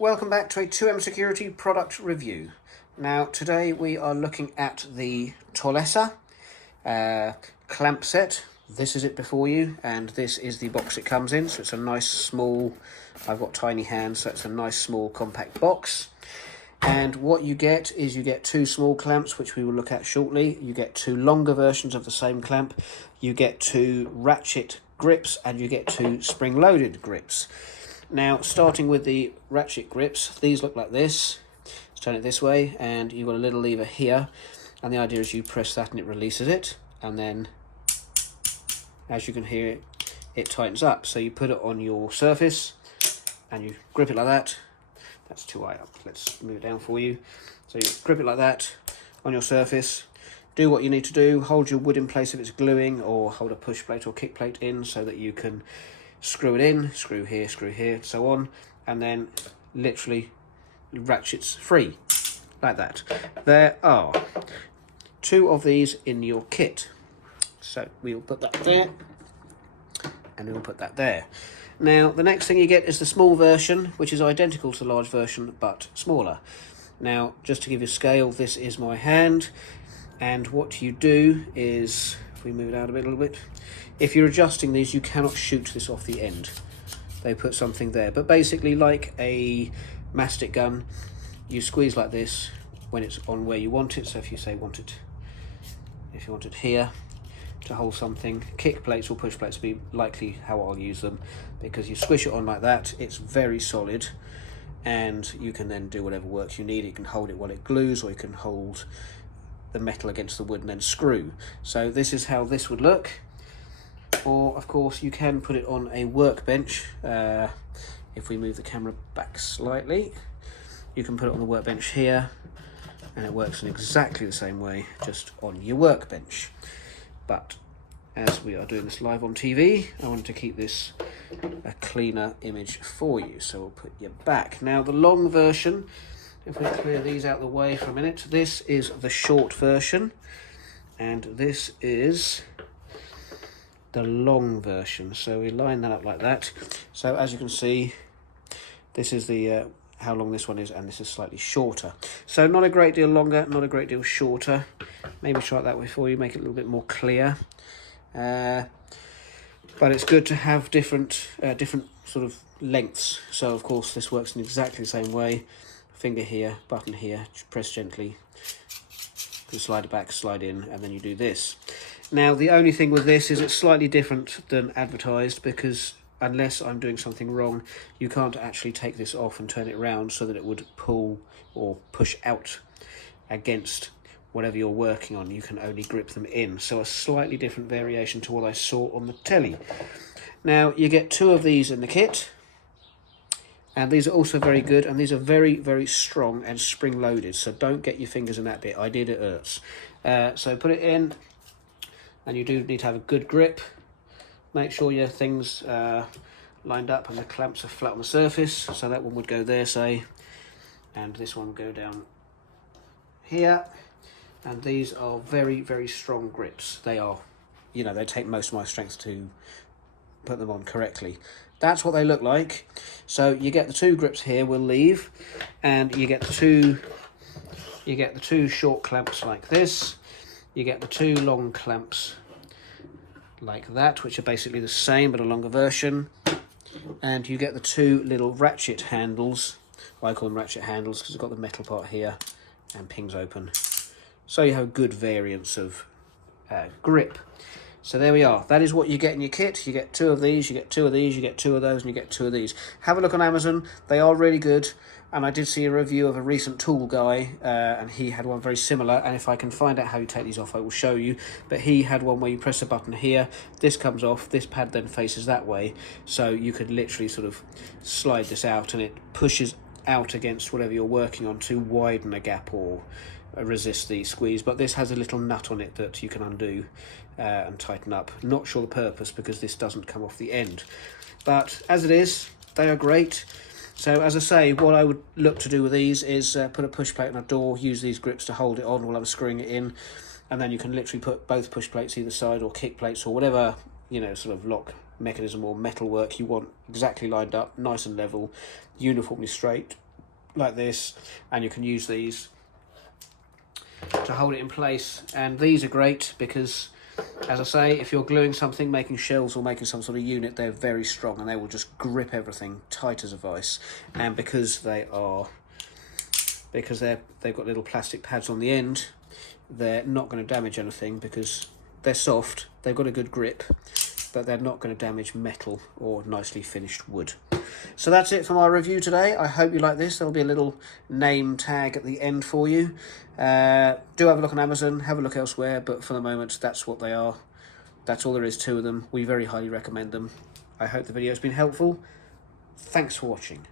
Welcome back to a 2M Security product review. Now today we are looking at the Tolesa clamp set. This is it before you, and this is the box it comes in. So it's a nice small, I've got tiny hands, so it's a nice small compact box. And what you get is you get two small clamps, which we will look at shortly. You get two longer versions of the same clamp. You get two ratchet grips, and you get two spring-loaded grips. Now, starting with the ratchet grips, these look like this. Let's turn it this way, and you've got a little lever here, and the idea is you press that and it releases it, and then, as you can hear, it tightens up. So you put it on your surface, and you grip it like that. That's too high up. Let's move it down for you. So you grip it like that on your surface. Do what you need to do. Hold your wood in place if it's gluing, or hold a push plate or kick plate in so that you can screw it in, screw here, so on, and then literally ratchets free, like that. There are two of these in your kit. So we'll put that there, and we'll put that there. Now, the next thing you get is the small version, which is identical to the large version, but smaller. Now, just to give you a scale, this is my hand, and what you do is, if we move it out a little bit, if you're adjusting these, you cannot shoot this off the end. They put something there. But basically, like a mastic gun, you squeeze like this when it's on where you want it. So if you say if you want it here to hold something, kick plates or push plates will be likely how I'll use them, because you squish it on like that, it's very solid, and you can then do whatever work you need. You can hold it while it glues, or you can hold the metal against the wood and then screw. So this is how this would look. Or of course you can put it on a workbench. If we move the camera back slightly, you can put it on the workbench here, and it works in exactly the same way, just on your workbench. But as we are doing this live on TV, I wanted to keep this a cleaner image for you, so we'll put you back. Now the long version, if we clear these out of the way for a minute, this is the short version, and this is the long version. So we line that up like that. So as you can see, this is the how long this one is, and this is slightly shorter. So not a great deal longer, not a great deal shorter. Maybe try it that way for you, make it a little bit more clear. But it's good to have different sort of lengths. So of course this works in exactly the same way. Finger here, button here, just press gently, you slide it back, slide in, and then you do this. Now the only thing with this is it's slightly different than advertised, because unless I'm doing something wrong, you can't actually take this off and turn it around so that it would pull or push out against whatever you're working on. You can only grip them in. So a slightly different variation to what I saw on the telly. Now you get two of these in the kit, and these are also very good, and these are very, very strong and spring-loaded, so don't get your fingers in that bit. I did, it hurts. So put it in, and you do need to have a good grip. Make sure your things lined up and the clamps are flat on the surface. So that one would go there, say, and this one would go down here. And these are very, very strong grips. They are, you know, they take most of my strength to put them on correctly. That's what they look like. So you get the two grips here, we'll leave, and you get the two short clamps like this. You get the two long clamps like that, which are basically the same but a longer version, and you get the two little ratchet handles. Well, I call them ratchet handles because they've got the metal part here and pings open, so you have a good variance of grip. So there we are. That is what you get in your kit. You get two of these, you get two of these, you get two of those, and you get two of these. Have a look on Amazon. They are really good. And I did see a review of a recent tool guy, and he had one very similar. And if I can find out how you take these off, I will show you. But he had one where you press a button here, this comes off, this pad then faces that way. So you could literally sort of slide this out, and it pushes out against whatever you're working on to widen a gap or resist the squeeze. But this has a little nut on it that you can undo and tighten up. Not sure the purpose, because this doesn't come off the end. But as it is, they are great. So as I say, what I would look to do with these is put a push plate on a door, use these grips to hold it on while I'm screwing it in, and then you can literally put both push plates either side, or kick plates, or whatever, you know, sort of lock mechanism or metal work you want exactly lined up, nice and level, uniformly straight, like this, and you can use these to hold it in place. And these are great because, as I say, if you're gluing something, making shells or making some sort of unit, they're very strong and they will just grip everything tight as a vice. And because they've got little plastic pads on the end, they're not going to damage anything because they're soft, they've got a good grip, but they're not going to damage metal or nicely finished wood. So that's it for my review today. I hope you like this. There'll be a little name tag at the end for you. Do have a look on Amazon, have a look elsewhere, but for the moment, that's what they are. That's all there is to them. We very highly recommend them. I hope the video has been helpful. Thanks for watching.